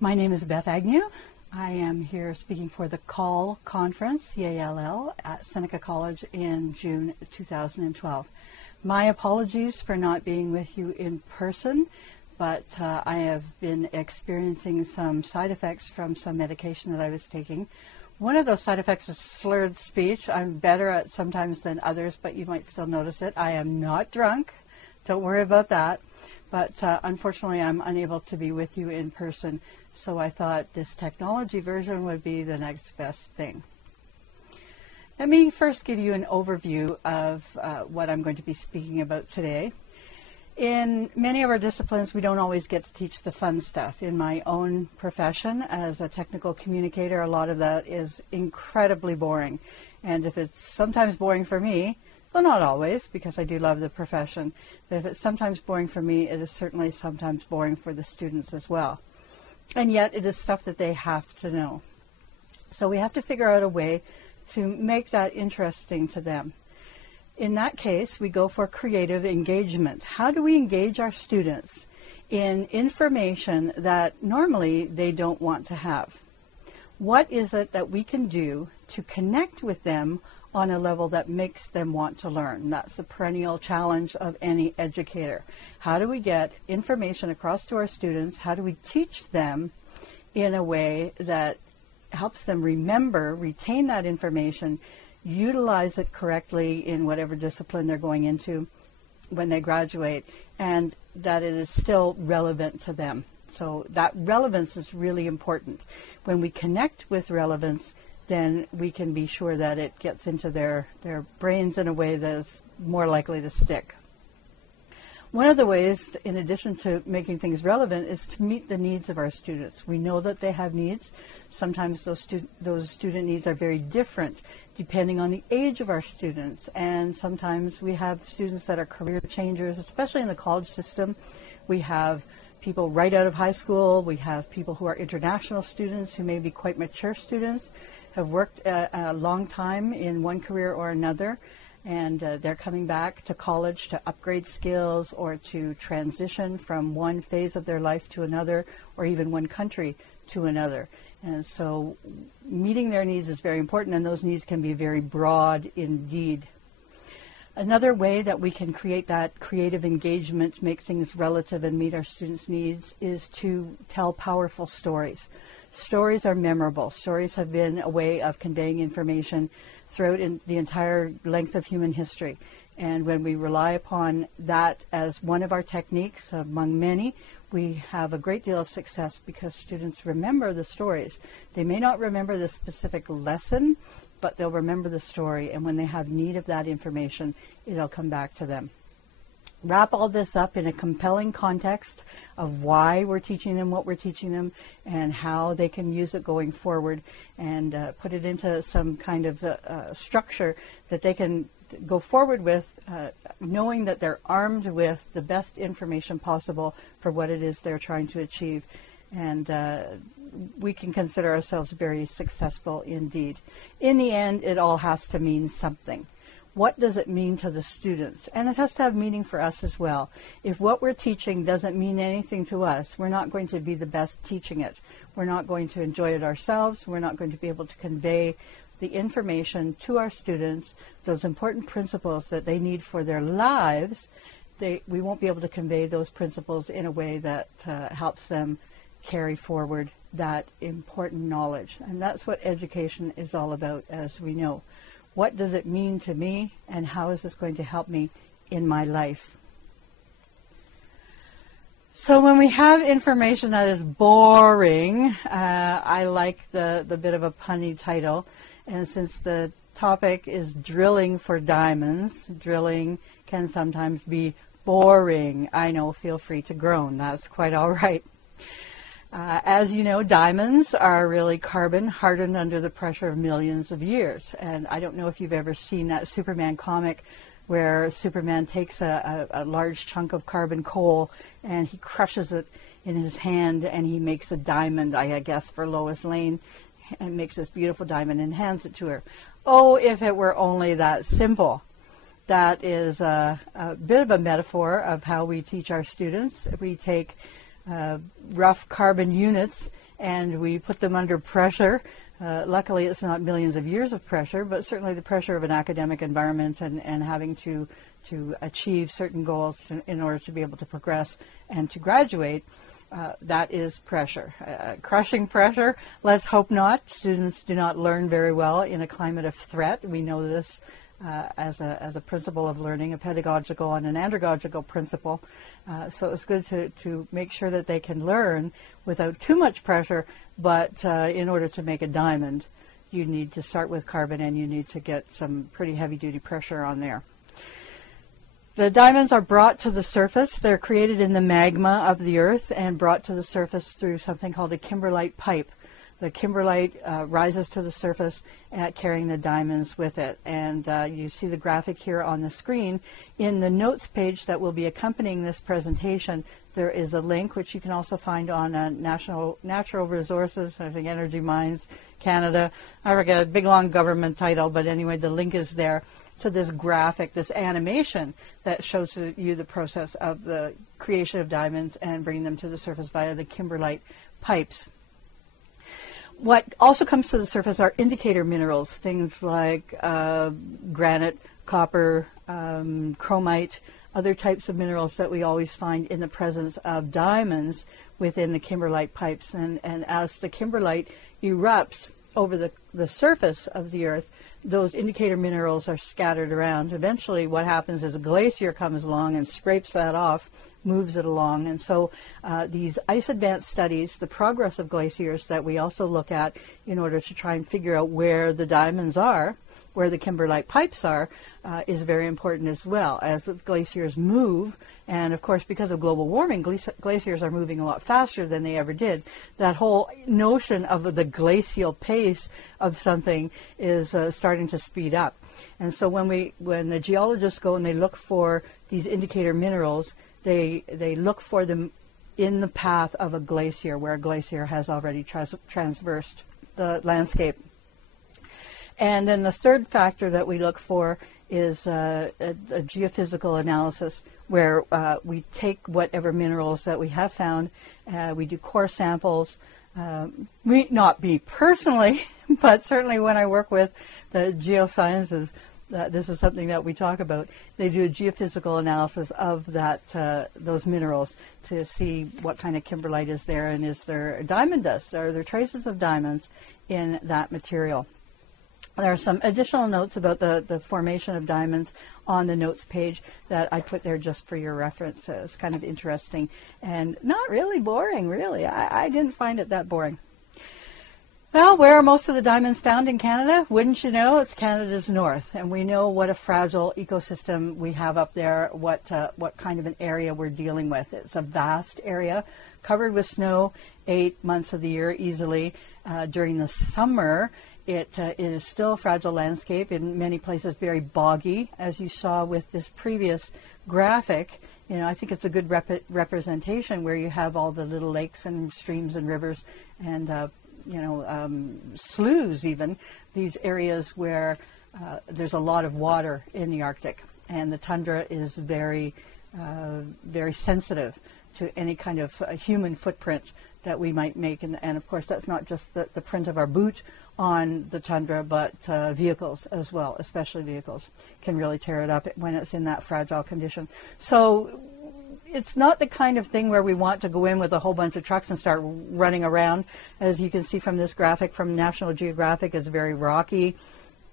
My name is Beth Agnew. I am here speaking for the CALL conference, C-A-L-L, at Seneca College in June 2012. My apologies for not being with you in person, but I have been experiencing some side effects from some medication that I was taking. One of those side effects is slurred speech. I'm better at sometimes than others, but you might still notice it. I am not drunk. Don't worry about that. But unfortunately, I'm unable to be with you in person, so I thought this technology version would be the next best thing. Let me first give you an overview of what I'm going to be speaking about today. In many of our disciplines, we don't always get to teach the fun stuff. In my own profession as a technical communicator, a lot of that is incredibly boring. And if it's sometimes boring for me, so not always, because I do love the profession, but if it's sometimes boring for me, it is certainly sometimes boring for the students as well. And yet it is stuff that they have to know. So we have to figure out a way to make that interesting to them. In that case, we go for creative engagement. How do we engage our students in information that normally they don't want to have? What is it that we can do to connect with them on a level that makes them want to learn? That's the perennial challenge of any educator. How do we get information across to our students? How do we teach them in a way that helps them remember, retain that information, utilize it correctly in whatever discipline they're going into when they graduate, and that it is still relevant to them? So that relevance is really important. When we connect with relevance, then we can be sure that it gets into their brains in a way that is more likely to stick. One of the ways, in addition to making things relevant, is to meet the needs of our students. We know that they have needs. Sometimes those student needs are very different depending on the age of our students. And sometimes we have students that are career changers, especially in the college system. We have people right out of high school. We have people who are international students who may be quite mature students, have worked a long time in one career or another, and they're coming back to college to upgrade skills or to transition from one phase of their life to another, or even one country to another. And so meeting their needs is very important, and those needs can be very broad indeed. Another way that we can create that creative engagement, make things relative and meet our students' needs, is to tell powerful stories. Stories are memorable. Stories have been a way of conveying information throughout the entire length of human history. And when we rely upon that as one of our techniques among many, we have a great deal of success because students remember the stories. They may not remember the specific lesson, but they'll remember the story, and when they have need of that information, it'll come back to them. Wrap all this up in a compelling context of why we're teaching them what we're teaching them and how they can use it going forward, and put it into some kind of structure that they can go forward with, knowing that they're armed with the best information possible for what it is they're trying to achieve. And we can consider ourselves very successful indeed. In the end, it all has to mean something. What does it mean to the students? And it has to have meaning for us as well. If what we're teaching doesn't mean anything to us, we're not going to be the best teaching it. We're not going to enjoy it ourselves. We're not going to be able to convey the information to our students, those important principles that they need for their lives. We won't be able to convey those principles in a way that helps them carry forward that important knowledge. And that's what education is all about, as we know. What does it mean to me, and how is this going to help me in my life? So when we have information that is boring, I like the bit of a punny title. And since the topic is drilling for diamonds, drilling can sometimes be boring. I know, feel free to groan. That's quite all right. As you know, diamonds are really carbon hardened under the pressure of millions of years. And I don't know if you've ever seen that Superman comic where Superman takes a large chunk of carbon coal and he crushes it in his hand and he makes a diamond, I guess, for Lois Lane, and makes this beautiful diamond and hands it to her. Oh, if it were only that simple. That is a bit of a metaphor of how we teach our students. We take rough carbon units and we put them under pressure. Luckily, it's not millions of years of pressure, but certainly the pressure of an academic environment and having to achieve certain goals in order to be able to progress and to graduate. That is pressure. Crushing pressure, let's hope not. Students do not learn very well in a climate of threat. We know this as a principle of learning, a pedagogical and an andragogical principle. So it's good to make sure that they can learn without too much pressure, but in order to make a diamond, you need to start with carbon and you need to get some pretty heavy-duty pressure on there. The diamonds are brought to the surface. They're created in the magma of the earth and brought to the surface through something called a kimberlite pipe. The kimberlite rises to the surface carrying the diamonds with it. And you see the graphic here on the screen. In the notes page that will be accompanying this presentation, there is a link which you can also find on National Natural Resources, I think Energy Mines Canada. I forget a big long government title, but anyway, the link is there to this graphic, this animation that shows you the process of the creation of diamonds and bringing them to the surface via the kimberlite pipes. What also comes to the surface are indicator minerals, things like granite, copper, chromite, other types of minerals that we always find in the presence of diamonds within the kimberlite pipes. And as the kimberlite erupts over the surface of the earth, those indicator minerals are scattered around. Eventually what happens is a glacier comes along and scrapes that off, moves it along. And so these ice advance studies, the progress of glaciers that we also look at in order to try and figure out where the diamonds are, where the kimberlite pipes are, is very important as well. As the glaciers move, and of course because of global warming, glaciers are moving a lot faster than they ever did. That whole notion of the glacial pace of something is starting to speed up. And so when the geologists go and they look for these indicator minerals, they look for them in the path of a glacier, where a glacier has already transversed the landscape. And then the third factor that we look for is a geophysical analysis, where we take whatever minerals that we have found, we do core samples, not me personally, but certainly when I work with the geosciences, this is something that we talk about. They do a geophysical analysis of those minerals to see what kind of kimberlite is there, and is there diamond dust, are there traces of diamonds in that material. There are some additional notes about the formation of diamonds on the notes page that I put there just for your reference. It's kind of interesting and not really boring, really. I didn't find it that boring. Well, where are most of the diamonds found in Canada? Wouldn't you know, it's Canada's north, and we know what a fragile ecosystem we have up there, what kind of an area we're dealing with. It's a vast area covered with snow 8 months of the year easily. During the summer, it is still a fragile landscape, in many places very boggy, as you saw with this previous graphic. You know, I think it's a good representation where you have all the little lakes and streams and rivers and sloughs even, these areas where there's a lot of water in the Arctic, and the tundra is very, very sensitive to any kind of human footprint that we might make. And of course, that's not just the print of our boot on the tundra, but vehicles as well, especially vehicles, can really tear it up when it's in that fragile condition. So it's not the kind of thing where we want to go in with a whole bunch of trucks and start running around. As you can see from this graphic from National Geographic, it's very rocky.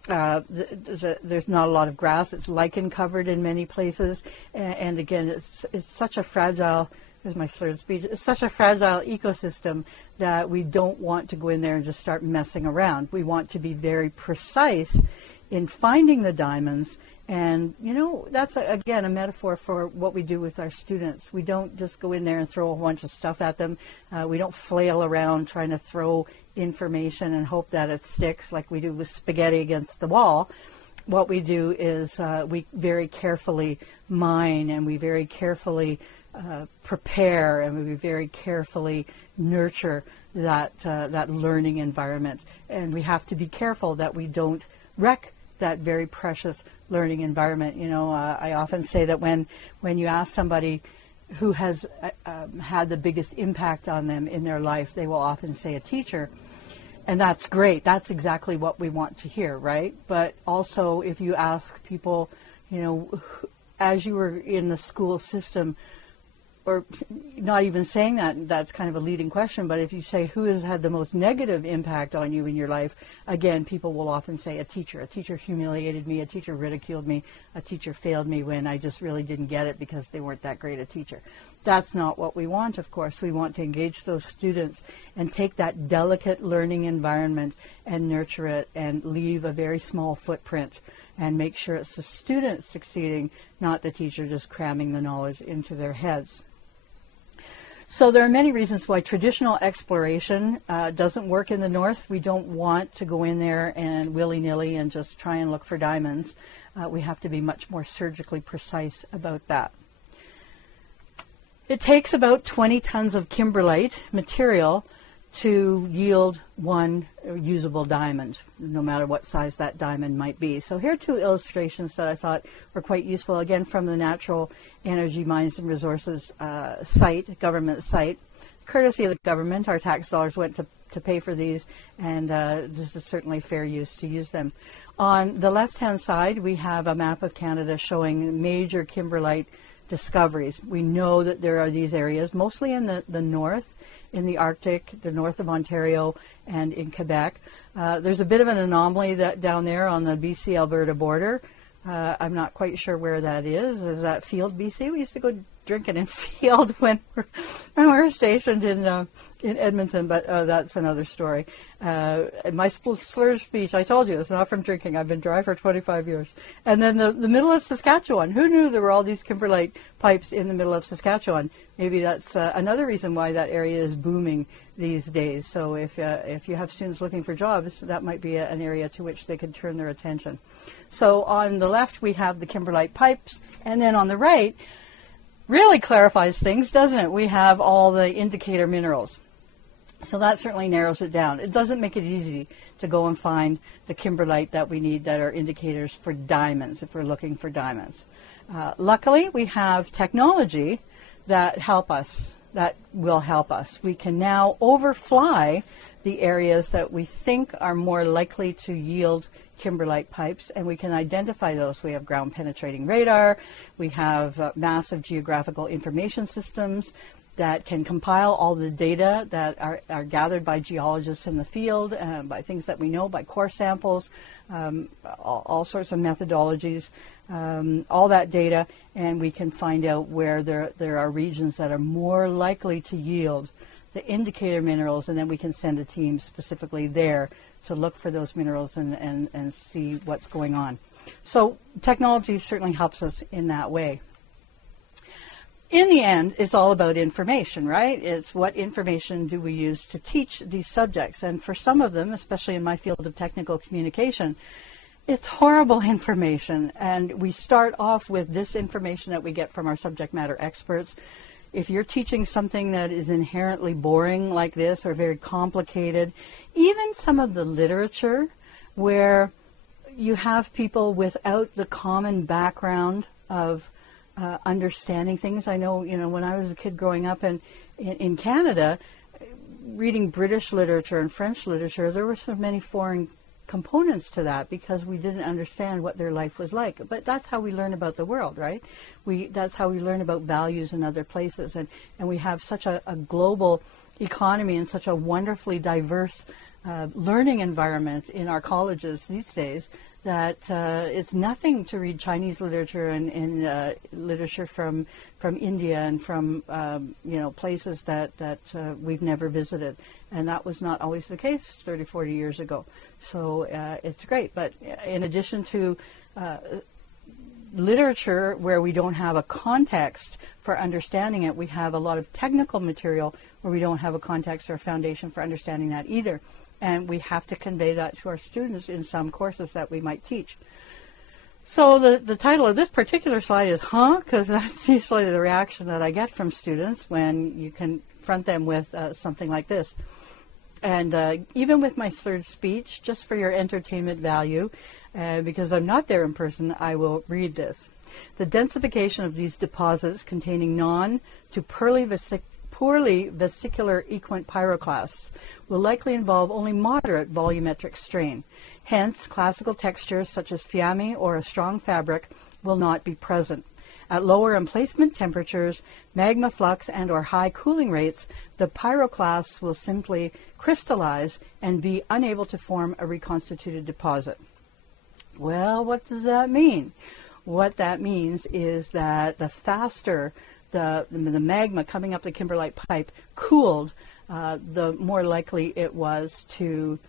There's not a lot of grass. It's lichen covered in many places. And again, it's such a fragile, here's my slurred speech, it's such a fragile ecosystem that we don't want to go in there and just start messing around. We want to be very precise in finding the diamonds. And, you know, that's, again, a metaphor for what we do with our students. We don't just go in there and throw a bunch of stuff at them. We don't flail around trying to throw information and hope that it sticks like we do with spaghetti against the wall. What we do is we very carefully mine, and we very carefully prepare, and we very carefully nurture that learning environment. And we have to be careful that we don't wreck that very precious learning environment. You know, I often say that when you ask somebody, who has had the biggest impact on them in their life, they will often say a teacher. And that's great. That's exactly what we want to hear, right? But also, if you ask people, you know, as you were in the school system, or not even saying that, that's kind of a leading question, but if you say who has had the most negative impact on you in your life, again, people will often say a teacher. A teacher humiliated me, a teacher ridiculed me, a teacher failed me when I just really didn't get it because they weren't that great a teacher. That's not what we want, of course. We want to engage those students and take that delicate learning environment and nurture it and leave a very small footprint and make sure it's the student succeeding, not the teacher just cramming the knowledge into their heads. So there are many reasons why traditional exploration doesn't work in the North. We don't want to go in there and willy-nilly and just try and look for diamonds. We have to be much more surgically precise about that. It takes about 20 tons of kimberlite material to yield one usable diamond, no matter what size that diamond might be. So here are two illustrations that I thought were quite useful, again from the Natural Energy Mines and Resources site, government site. Courtesy of the government, our tax dollars went to pay for these, and this is certainly fair use to use them. On the left-hand side, we have a map of Canada showing major kimberlite discoveries. We know that there are these areas, mostly in the north, in the Arctic, the north of Ontario, and in Quebec. There's a bit of an anomaly that down there on the BC-Alberta border. I'm not quite sure where that is. Is that Field, BC? We used to go drinking in Field when we were stationed in Edmonton, but that's another story. My slurred speech, I told you, it's not from drinking. I've been dry for 25 years. And then the middle of Saskatchewan. Who knew there were all these kimberlite pipes in the middle of Saskatchewan? Maybe that's another reason why that area is booming these days. So if you have students looking for jobs, that might be an area to which they could turn their attention. So on the left, we have the kimberlite pipes, and then on the right, really clarifies things, doesn't it? We have all the indicator minerals. So that certainly narrows it down. It doesn't make it easy to go and find the kimberlite that we need that are indicators for diamonds, if we're looking for diamonds. Luckily, we have technology that will help us. We can now overfly the areas that we think are more likely to yield kimberlite pipes, and we can identify those. We have ground penetrating radar, we have massive geographical information systems that can compile all the data that are gathered by geologists in the field, by things that we know, by core samples, all sorts of methodologies, all that data, and we can find out where there are regions that are more likely to yield the indicator minerals, and then we can send a team specifically there to look for those minerals and see what's going on. So technology certainly helps us in that way. In the end, it's all about information, right? It's what information do we use to teach these subjects. And for some of them, especially in my field of technical communication, it's horrible information. And we start off with this information that we get from our subject matter experts. If you're teaching something that is inherently boring like this or very complicated, even some of the literature where you have people without the common background of understanding things. I know, when I was a kid growing up in Canada, reading British literature and French literature, there were so many foreign components to that because we didn't understand what their life was like. But that's how we learn about the world, right? That's how we learn about values in other places. And we have such a global economy and such a wonderfully diverse learning environment in our colleges these days that it's nothing to read Chinese literature and literature from India and from places that we've never visited, and that was not always the case 30, 40 years ago. So it's great, but in addition to literature where we don't have a context for understanding it, we have a lot of technical material where we don't have a context or foundation for understanding that either. And we have to convey that to our students in some courses that we might teach. So the title of this particular slide is, because that's usually the reaction that I get from students when you confront them with something like this. And even with my slurred speech, just for your entertainment value, because I'm not there in person, I will read this. The densification of these deposits containing non to poorly vesicular equant pyroclasts will likely involve only moderate volumetric strain. Hence, classical textures such as fiamme or a strong fabric will not be present. At lower emplacement temperatures, magma flux and or high cooling rates, the pyroclasts will simply crystallize and be unable to form a reconstituted deposit. Well, what does that mean? What that means is that the faster the magma coming up the kimberlite pipe cooled, the more likely it was to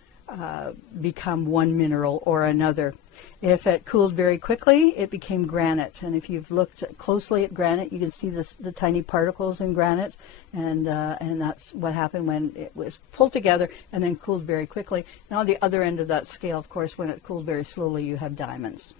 become one mineral or another. If it cooled very quickly, it became granite. And if you've looked closely at granite, you can see the tiny particles in granite. And that's what happened when it was pulled together and then cooled very quickly. And on the other end of that scale, of course, when it cooled very slowly, you have diamonds.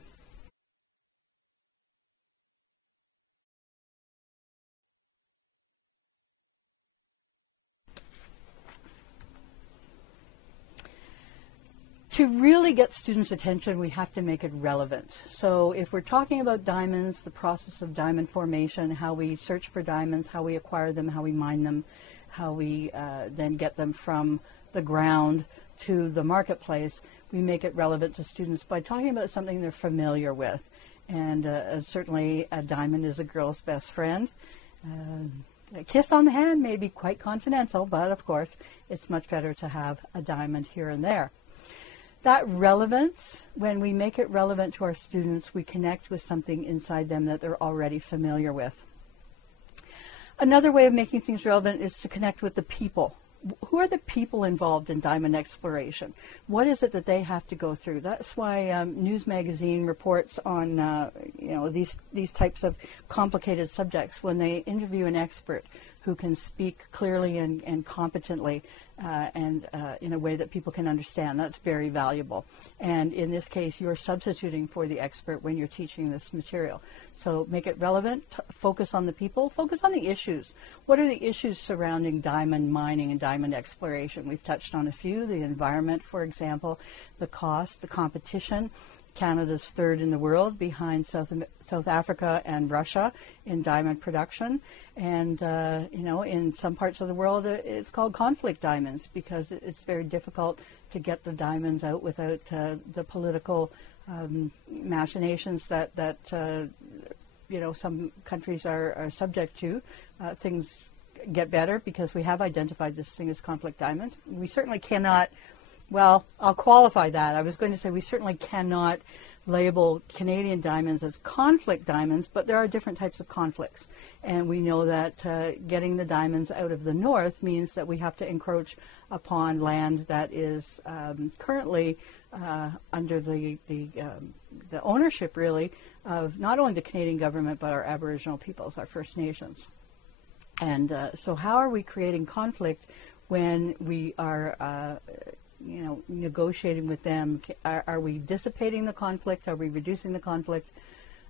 To really get students' attention, we have to make it relevant. So if we're talking about diamonds, the process of diamond formation, how we search for diamonds, how we acquire them, how we mine them, how we then get them from the ground to the marketplace, we make it relevant to students by talking about something they're familiar with. And certainly a diamond is a girl's best friend. A kiss on the hand may be quite continental, but of course it's much better to have a diamond here and there. That relevance, when we make it relevant to our students, we connect with something inside them that they're already familiar with. Another way of making things relevant is to connect with the people. Who are the people involved in diamond exploration? What is it that they have to go through? That's why News Magazine reports on these types of complicated subjects when they interview an expert who can speak clearly and competently and in a way that people can understand. That's very valuable. And in this case, you're substituting for the expert when you're teaching this material. So make it relevant, focus on the people, focus on the issues. What are the issues surrounding diamond mining and diamond exploration? We've touched on a few, the environment, for example, the cost, the competition. Canada's third in the world behind South Africa and Russia in diamond production. And, in some parts of the world, it's called conflict diamonds because it's very difficult to get the diamonds out without the political machinations that some countries are subject to. Things get better because we have identified this thing as conflict diamonds. We certainly cannot. Well, I'll qualify that. I was going to say we certainly cannot label Canadian diamonds as conflict diamonds, but there are different types of conflicts. And we know that getting the diamonds out of the north means that we have to encroach upon land that is currently under the ownership, really, of not only the Canadian government, but our Aboriginal peoples, our First Nations. And so how are we creating conflict when we are negotiating with them? Are we dissipating the conflict? Are we reducing the conflict?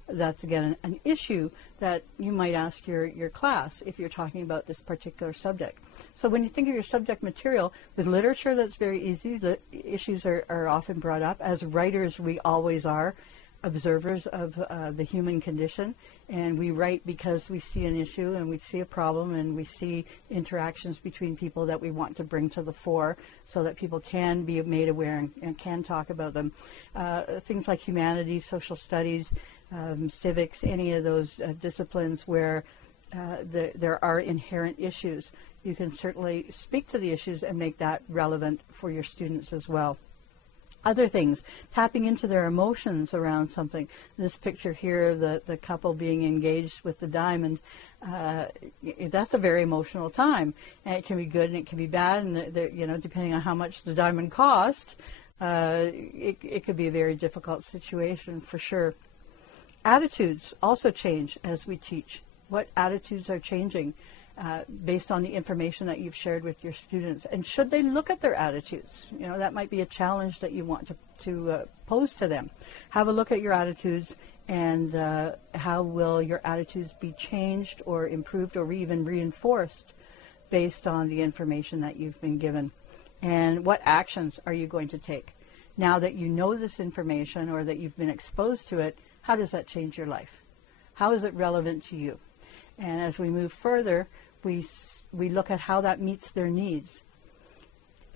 That's, again, an issue that you might ask your class if you're talking about this particular subject. So when you think of your subject material, with literature, that's very easy. The issues are often brought up. As writers, we always are observers of the human condition, and we write because we see an issue and we see a problem and we see interactions between people that we want to bring to the fore so that people can be made aware and can talk about them. Things like humanities, social studies, civics, any of those disciplines where there are inherent issues. You can certainly speak to the issues and make that relevant for your students as well. Other things, tapping into their emotions around something. This picture here, the couple being engaged with the diamond, that's a very emotional time. And it can be good and it can be bad, and depending on how much the diamond cost, it could be a very difficult situation for sure. Attitudes also change as we teach. What attitudes are changing based on the information that you've shared with your students? And should they look at their attitudes? That might be a challenge that you want to pose to them. Have a look at your attitudes, and how will your attitudes be changed or improved or even reinforced based on the information that you've been given? And what actions are you going to take? Now that you know this information or that you've been exposed to it, how does that change your life? How is it relevant to you? And as we move further, we look at how that meets their needs.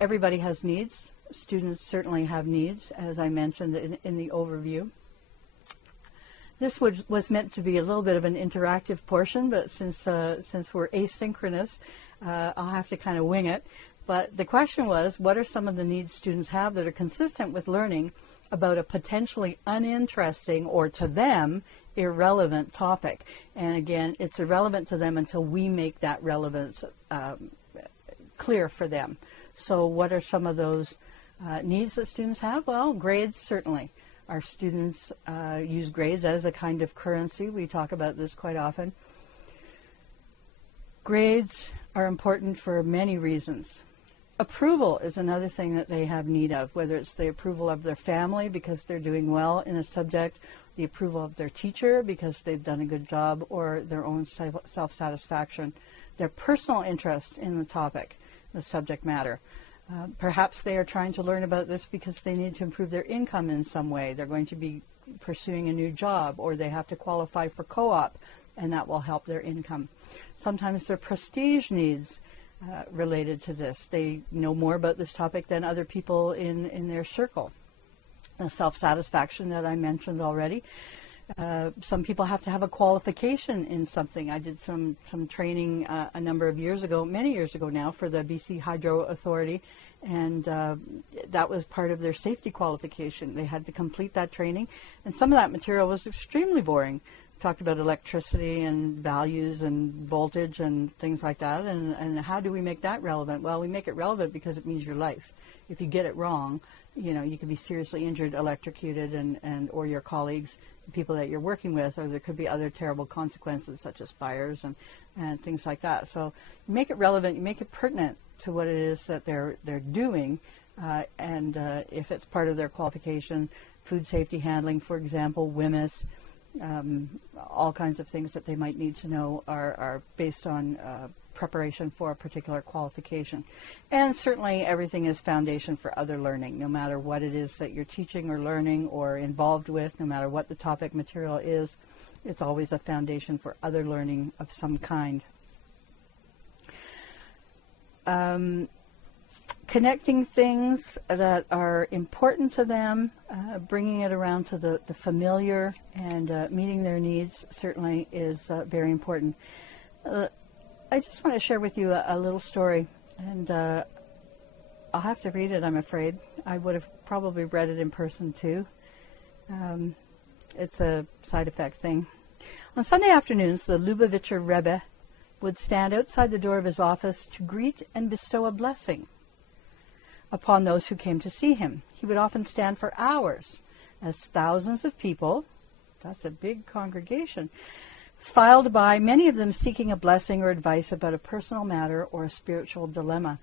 Everybody has needs. Students certainly have needs, as I mentioned in the overview. This was meant to be a little bit of an interactive portion, but since we're asynchronous, I'll have to kind of wing it. But the question was, what are some of the needs students have that are consistent with learning about a potentially uninteresting or to them irrelevant topic? And again, it's irrelevant to them until we make that relevance clear for them. So what are some of those needs that students have? Well, grades, certainly. Our students use grades as a kind of currency. We talk about this quite often. Grades are important for many reasons. Approval is another thing that they have need of, whether it's the approval of their family because they're doing well in a subject, the approval of their teacher because they've done a good job, or their own self-satisfaction, their personal interest in the topic, the subject matter. Perhaps they are trying to learn about this because they need to improve their income in some way. They're going to be pursuing a new job, or they have to qualify for co-op, and that will help their income. Sometimes their prestige needs related to this. They know more about this topic than other people in their circle. The self-satisfaction that I mentioned already. Some people have to have a qualification in something. I did some training a number of years ago, many years ago now, for the BC Hydro Authority, and that was part of their safety qualification. They had to complete that training, and some of that material was extremely boring. Talked about electricity and values and voltage and things like that, and how do we make that relevant? Well, we make it relevant because it means your life. If you get it wrong, you know, you could be seriously injured, electrocuted, and or your colleagues, the people that you're working with, or there could be other terrible consequences such as fires and things like that. So you make it relevant, you make it pertinent to what it is that they're doing, and if it's part of their qualification, food safety handling, for example, WMIS, all kinds of things that they might need to know are based on preparation for a particular qualification. And certainly everything is foundation for other learning, no matter what it is that you're teaching or learning or involved with, no matter what the topic material is, it's always a foundation for other learning of some kind. Connecting things that are important to them, bringing it around to the familiar, and meeting their needs certainly is very important. I just want to share with you a little story, and I'll have to read it, I'm afraid. I would have probably read it in person too. It's a side effect thing. On Sunday afternoons, the Lubavitcher Rebbe would stand outside the door of his office to greet and bestow a blessing upon those who came to see him. He would often stand for hours as thousands of people, that's a big congregation, filed by, many of them seeking a blessing or advice about a personal matter or a spiritual dilemma.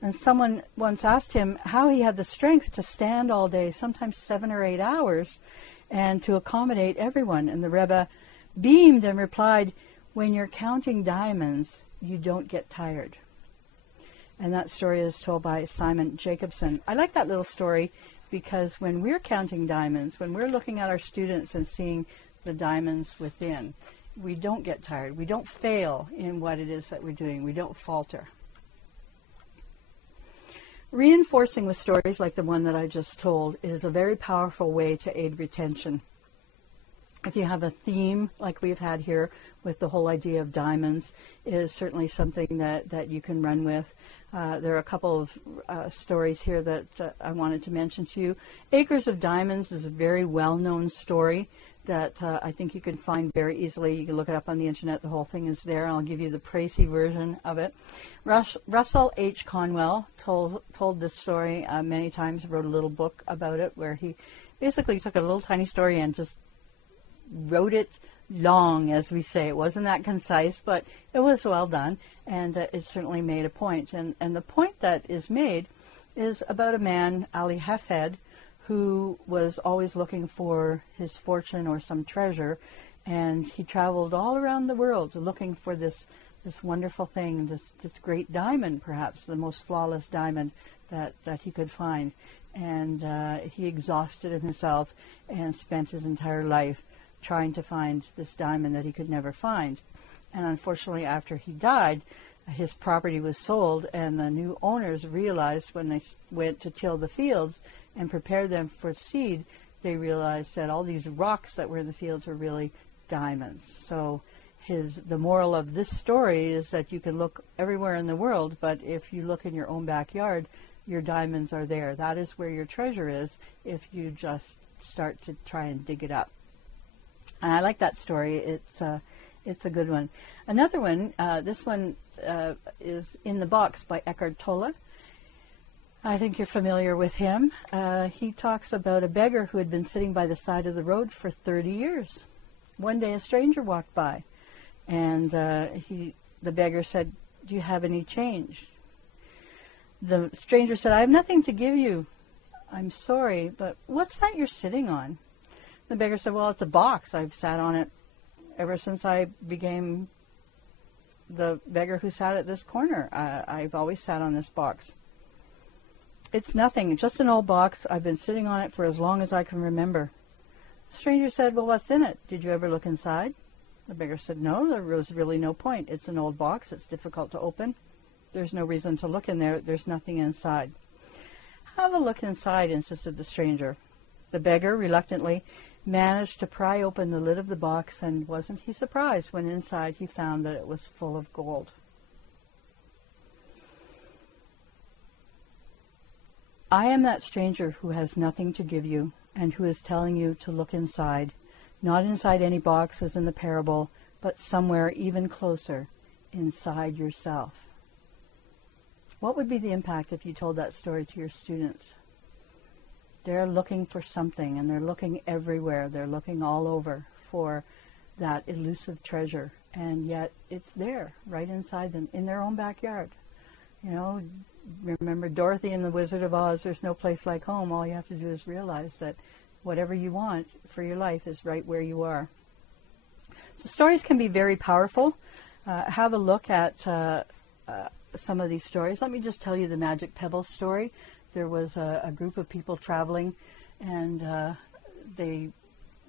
And someone once asked him how he had the strength to stand all day, sometimes 7 or 8 hours, and to accommodate everyone. And the Rebbe beamed and replied, "When you're counting diamonds, you don't get tired." And that story is told by Simon Jacobson. I like that little story because when we're counting diamonds, when we're looking at our students and seeing the diamonds within, we don't get tired. We don't fail in what it is that we're doing. We don't falter. Reinforcing with stories like the one that I just told is a very powerful way to aid retention. If you have a theme like we've had here with the whole idea of diamonds, it is certainly something that you can run with. There are a couple of stories here that I wanted to mention to you. Acres of Diamonds is a very well-known story that I think you can find very easily. You can look it up on the internet. The whole thing is there. I'll give you the Précis version of it. Russell H. Conwell told this story many times, wrote a little book about it where he basically took a little tiny story and just wrote it long, as we say. It wasn't that concise, but it was well done, and it certainly made a point. And the point that is made is about a man, Ali Hafed, who was always looking for his fortune or some treasure, and he traveled all around the world looking for this wonderful thing, this great diamond, perhaps the most flawless diamond that he could find. And he exhausted himself and spent his entire life trying to find this diamond that he could never find. And unfortunately, after he died, his property was sold, and the new owners realized when they went to till the fields and prepare them for seed, they realized that all these rocks that were in the fields were really diamonds. So the moral of this story is that you can look everywhere in the world, but if you look in your own backyard, your diamonds are there. That is where your treasure is if you just start to try and dig it up. And I like that story. It's a good one. Another one, this one is In the Box by Eckhart Tolle. I think you're familiar with him. He talks about a beggar who had been sitting by the side of the road for 30 years. One day a stranger walked by, and the beggar said, "Do you have any change?" The stranger said, "I have nothing to give you. I'm sorry, but what's that you're sitting on?" The beggar said, "Well, it's a box. I've sat on it ever since I became the beggar who sat at this corner. I've always sat on this box." "It's nothing, just an old box. I've been sitting on it for as long as I can remember." The stranger said, "Well, what's in it? Did you ever look inside?" The beggar said, "No, there was really no point. It's an old box. It's difficult to open. There's no reason to look in there. There's nothing inside." "Have a look inside," insisted the stranger. The beggar reluctantly managed to pry open the lid of the box, and wasn't he surprised when inside he found that it was full of gold. I am that stranger who has nothing to give you, and who is telling you to look inside, not inside any box as in the parable, but somewhere even closer, inside yourself. What would be the impact if you told that story to your students? They're looking for something, and they're looking everywhere. They're looking all over for that elusive treasure, and yet it's there, right inside them, in their own backyard. You know, remember Dorothy in The Wizard of Oz, there's no place like home. All you have to do is realize that whatever you want for your life is right where you are. So stories can be very powerful. Have a look at some of these stories. Let me just tell you the Magic Pebbles story. There was a group of people traveling, and they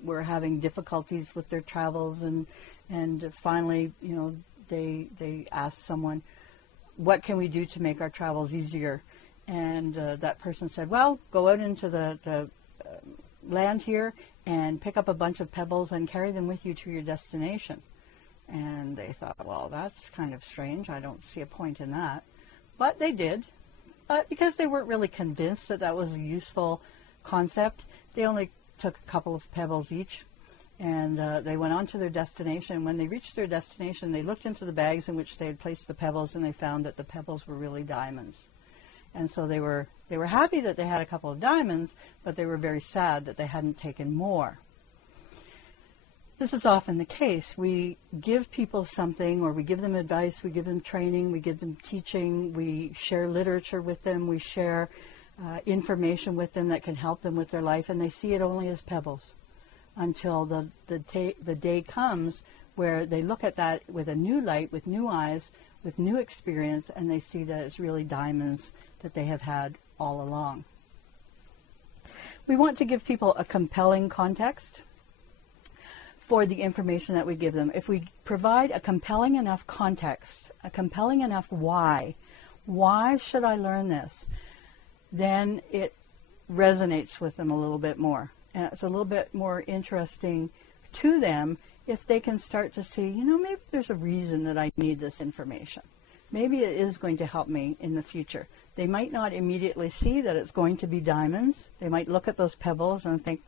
were having difficulties with their travels, and finally, you know, they asked someone, "What can we do to make our travels easier?" And that person said, "Well, go out into the land here and pick up a bunch of pebbles and carry them with you to your destination." And they thought, well, that's kind of strange. I don't see a point in that. But they did. But because they weren't really convinced that that was a useful concept, they only took a couple of pebbles each, and they went on to their destination. When they reached their destination, they looked into the bags in which they had placed the pebbles, and they found that the pebbles were really diamonds. And so they were happy that they had a couple of diamonds, but they were very sad that they hadn't taken more. This is often the case. We give people something, or we give them advice, we give them training, we give them teaching, we share literature with them, we share information with them that can help them with their life, and they see it only as pebbles until the day comes where they look at that with a new light, with new eyes, with new experience, and they see that it's really diamonds that they have had all along. We want to give people a compelling context for the information that we give them. If we provide a compelling enough context, a compelling enough why should I learn this, then it resonates with them a little bit more. And it's a little bit more interesting to them if they can start to see, you know, maybe there's a reason that I need this information. Maybe it is going to help me in the future. They might not immediately see that it's going to be diamonds. They might look at those pebbles and think,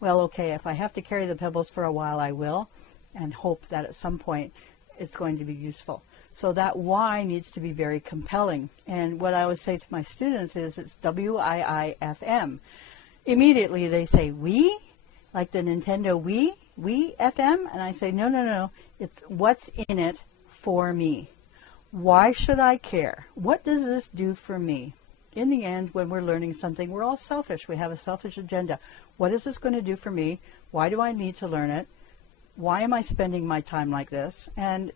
well, okay, if I have to carry the pebbles for a while, I will, and hope that at some point it's going to be useful. So that why needs to be very compelling. And what I always say to my students is it's WIIFM. Immediately they say, we? Like the Nintendo Wii? We FM? And I say, no. It's what's in it for me. Why should I care? What does this do for me? In the end, when we're learning something, we're all selfish. We have a selfish agenda. What is this going to do for me? Why do I need to learn it? Why am I spending my time like this? And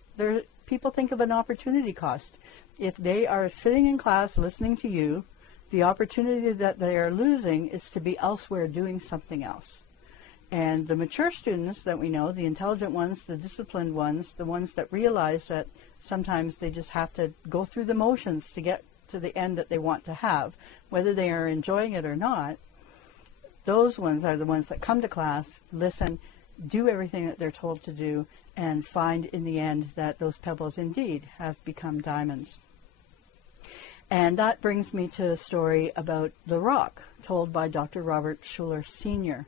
people think of an opportunity cost. If they are sitting in class listening to you, the opportunity that they are losing is to be elsewhere doing something else. And the mature students that we know, the intelligent ones, the disciplined ones, the ones that realize that sometimes they just have to go through the motions to get to the end that they want to have, whether they are enjoying it or not, those ones are the ones that come to class, listen, do everything that they're told to do, and find in the end that those pebbles indeed have become diamonds. And that brings me to a story about the rock, told by Dr. Robert Schuller Sr.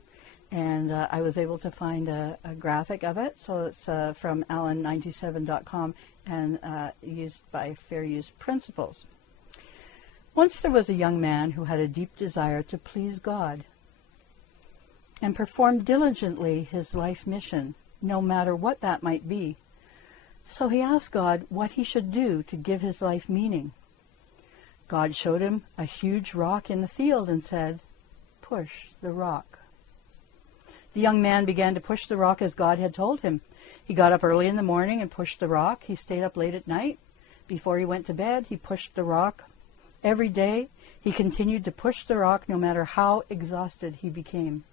And I was able to find a graphic of it, so it's from allen97.com and used by Fair Use Principles. Once there was a young man who had a deep desire to please God and perform diligently his life mission, no matter what that might be. So he asked God what he should do to give his life meaning. God showed him a huge rock in the field and said, "Push the rock." The young man began to push the rock as God had told him. He got up early in the morning and pushed the rock. He stayed up late at night. Before he went to bed, he pushed the rock. Every day, he continued to push the rock no matter how exhausted he became.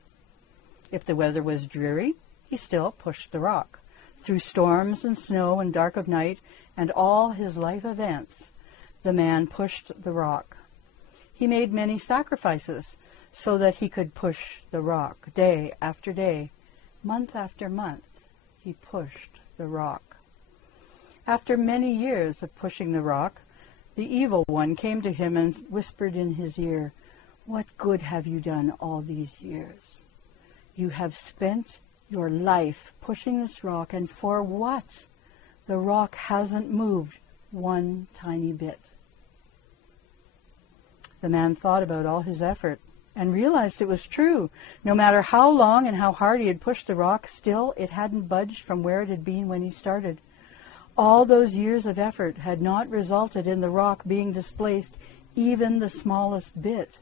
If the weather was dreary, he still pushed the rock. Through storms and snow and dark of night and all his life events, the man pushed the rock. He made many sacrifices so that he could push the rock. Day after day, month after month, he pushed the rock. After many years of pushing the rock, the evil one came to him and whispered in his ear, "What good have you done all these years? You have spent your life pushing this rock, and for what? The rock hasn't moved one tiny bit." The man thought about all his effort and realized it was true. No matter how long and how hard he had pushed the rock, still it hadn't budged from where it had been when he started. All those years of effort had not resulted in the rock being displaced even the smallest bit.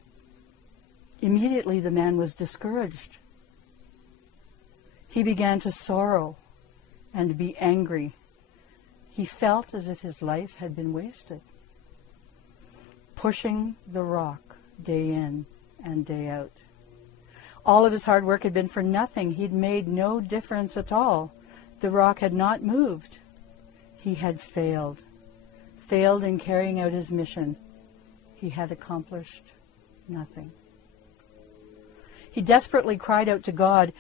Immediately the man was discouraged. He began to sorrow and be angry. He felt as if his life had been wasted. Pushing the rock day in and day out. All of his hard work had been for nothing. He'd made no difference at all. The rock had not moved. He had failed in carrying out his mission. He had accomplished nothing. He desperately cried out to God,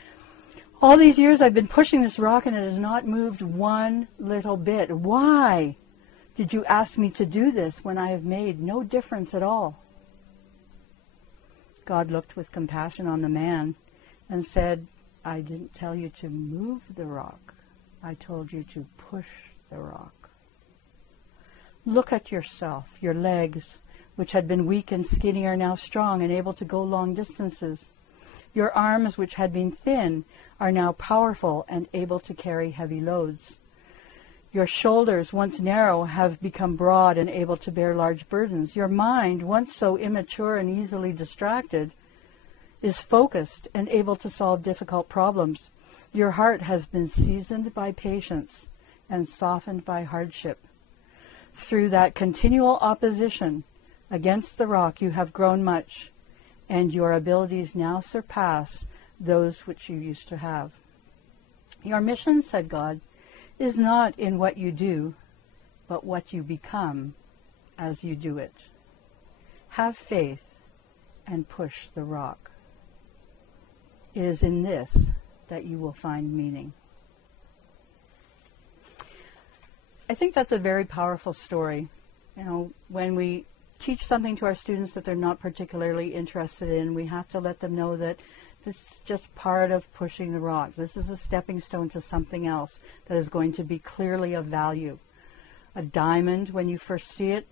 "All these years I've been pushing this rock and it has not moved one little bit. Why did you ask me to do this when I have made no difference at all?" God looked with compassion on the man and said, "I didn't tell you to move the rock. I told you to push the rock. Look at yourself. Your legs, which had been weak and skinny, are now strong and able to go long distances. Your arms, which had been thin, are now powerful and able to carry heavy loads. Your shoulders, once narrow, have become broad and able to bear large burdens. Your mind, once so immature and easily distracted, is focused and able to solve difficult problems. Your heart has been seasoned by patience and softened by hardship. Through that continual opposition against the rock, you have grown much, and your abilities now surpass those which you used to have. Your mission," said God, "is not in what you do, but what you become as you do it. Have faith and push the rock. It is in this that you will find meaning." I think that's a very powerful story. You know, when we teach something to our students that they're not particularly interested in, we have to let them know that this is just part of pushing the rock. This is a stepping stone to something else that is going to be clearly of value. A diamond, when you first see it,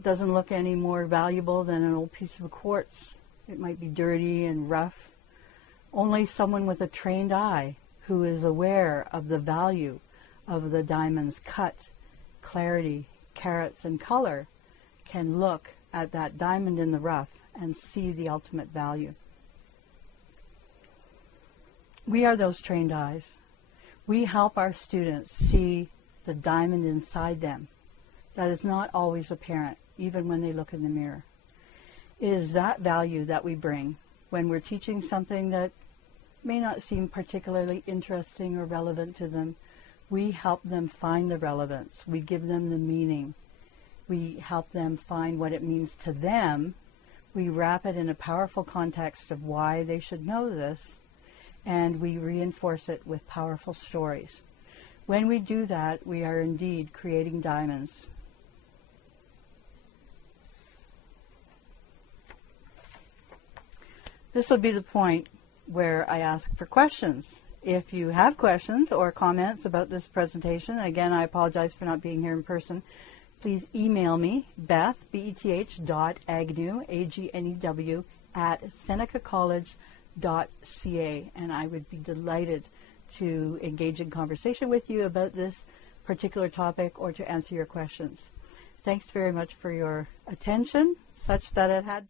doesn't look any more valuable than an old piece of quartz. It might be dirty and rough. Only someone with a trained eye who is aware of the value of the diamond's cut, clarity, carats, and color can look at that diamond in the rough and see the ultimate value. We are those trained eyes. We help our students see the diamond inside them that is not always apparent, even when they look in the mirror. It is that value that we bring when we're teaching something that may not seem particularly interesting or relevant to them, we help them find the relevance. We give them the meaning. We help them find what it means to them. We wrap it in a powerful context of why they should know this, and we reinforce it with powerful stories. When we do that, we are indeed creating diamonds. This will be the point where I ask for questions. If you have questions or comments about this presentation, again, I apologize for not being here in person, please email me, Beth, Beth.Agnew, Agnew, at senecacollege.ca, and I would be delighted to engage in conversation with you about this particular topic or to answer your questions. Thanks very much for your attention, such that it had